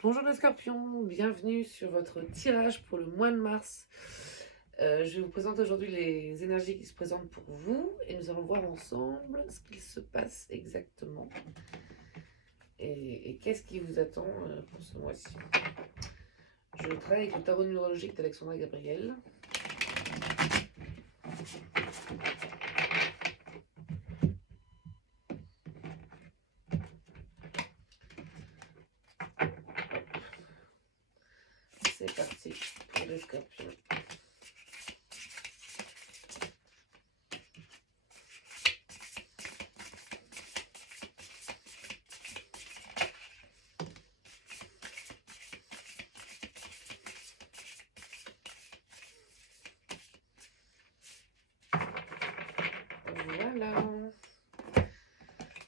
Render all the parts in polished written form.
Bonjour les scorpions, bienvenue sur votre tirage pour le mois de mars. Je vous présente aujourd'hui les énergies qui se présentent pour vous et nous allons voir ensemble ce qu'il se passe exactement et qu'est-ce qui vous attend pour ce mois-ci. Je travaille avec le tarot numérologique d'Alexandra Gabriel. C'est parti pour les scorpions. Voilà.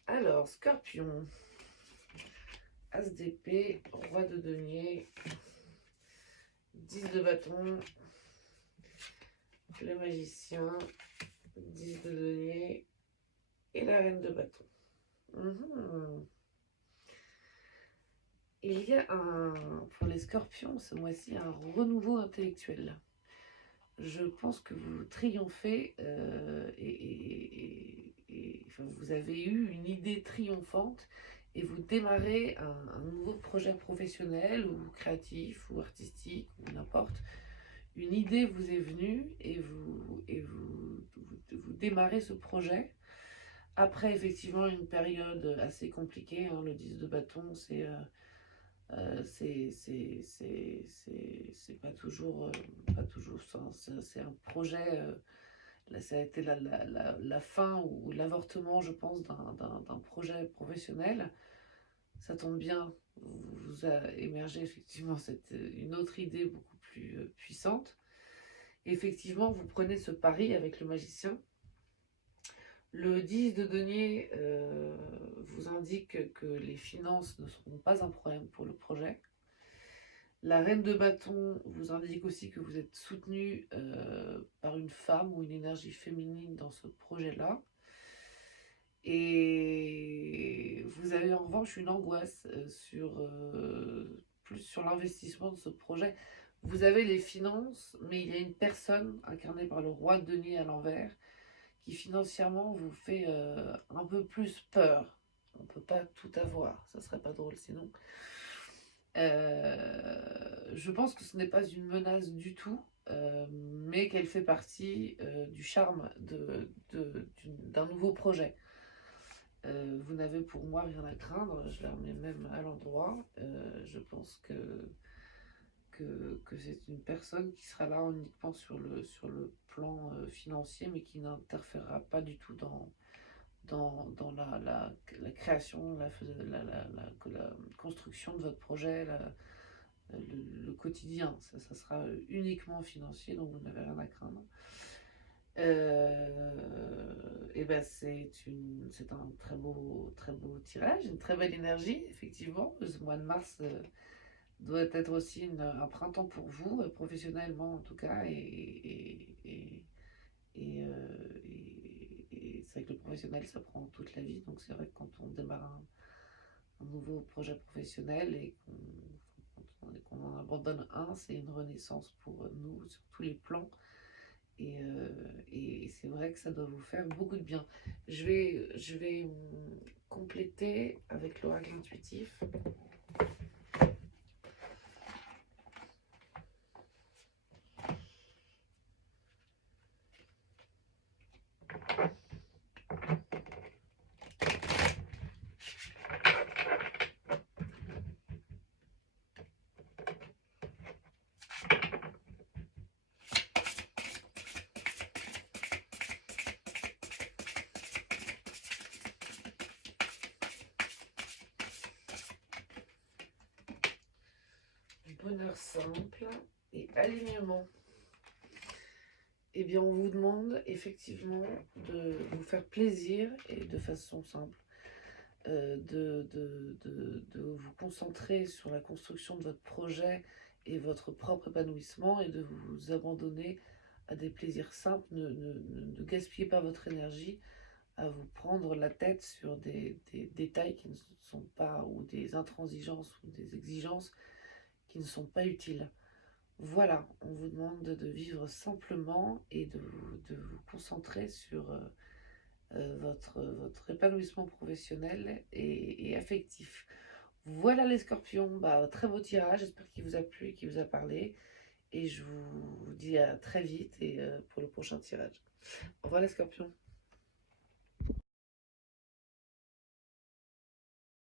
Alors, scorpion, as d'épée, roi de denier, 10 de bâton, le magicien, 10 de denier et la reine de bâton. Il y a pour les scorpions ce mois-ci un renouveau intellectuel. Je pense que vous triomphez enfin, vous avez eu une idée triomphante et vous démarrez un nouveau projet professionnel ou créatif ou artistique ou n'importe. Une idée vous est venue et vous démarrez ce projet. Après, effectivement, une période assez compliquée, hein, le 10 de bâton, c'est pas toujours ça. C'est un projet, là, ça a été la fin ou l'avortement, je pense, d'un projet professionnel. Ça tombe bien, vous a émergé effectivement une autre idée beaucoup plus puissante. Effectivement, vous prenez ce pari avec le magicien. Le 10 de denier vous indique que les finances ne seront pas un problème pour le projet. La reine de bâton vous indique aussi que vous êtes soutenu par une femme ou une énergie féminine dans ce projet-là. Et vous avez en revanche une angoisse plus sur l'investissement de ce projet. Vous avez les finances, mais il y a une personne incarnée par le roi de denier à l'envers qui financièrement vous fait un peu plus peur. On ne peut pas tout avoir, ça serait pas drôle sinon. Je pense que ce n'est pas une menace du tout, mais qu'elle fait partie du charme d'un nouveau projet. Vous n'avez pour moi rien à craindre, je la remets même à l'endroit. Je pense que c'est une personne qui sera là uniquement sur le plan financier, mais qui n'interférera pas du tout dans la création, la construction de votre projet, le quotidien. Ça sera uniquement financier, donc vous n'avez rien à craindre. Et ben c'est un très beau tirage, une très belle énergie, effectivement. Ce mois de mars doit être aussi un printemps pour vous, professionnellement en tout cas, et c'est vrai que le professionnel ça prend toute la vie, donc c'est vrai que quand on démarre un nouveau projet professionnel et qu'on en abandonne un, c'est une renaissance pour nous sur tous les plans. Et c'est vrai que ça doit vous faire beaucoup de bien. Je vais compléter avec l'oracle intuitif. Bonheur simple et alignement. Eh bien, on vous demande effectivement de vous faire plaisir et de façon simple, de vous concentrer sur la construction de votre projet et votre propre épanouissement et de vous abandonner à des plaisirs simples. Ne gaspillez pas votre énergie à vous prendre la tête sur des détails qui ne sont pas, ou des intransigences ou des exigences qui ne sont pas utiles. Voilà, on vous demande de vivre simplement et de vous concentrer sur votre épanouissement professionnel et affectif. Voilà les scorpions, bah, très beau tirage, j'espère qu'il vous a plu et qu'il vous a parlé. Et je vous dis à très vite et pour le prochain tirage. Au revoir les scorpions.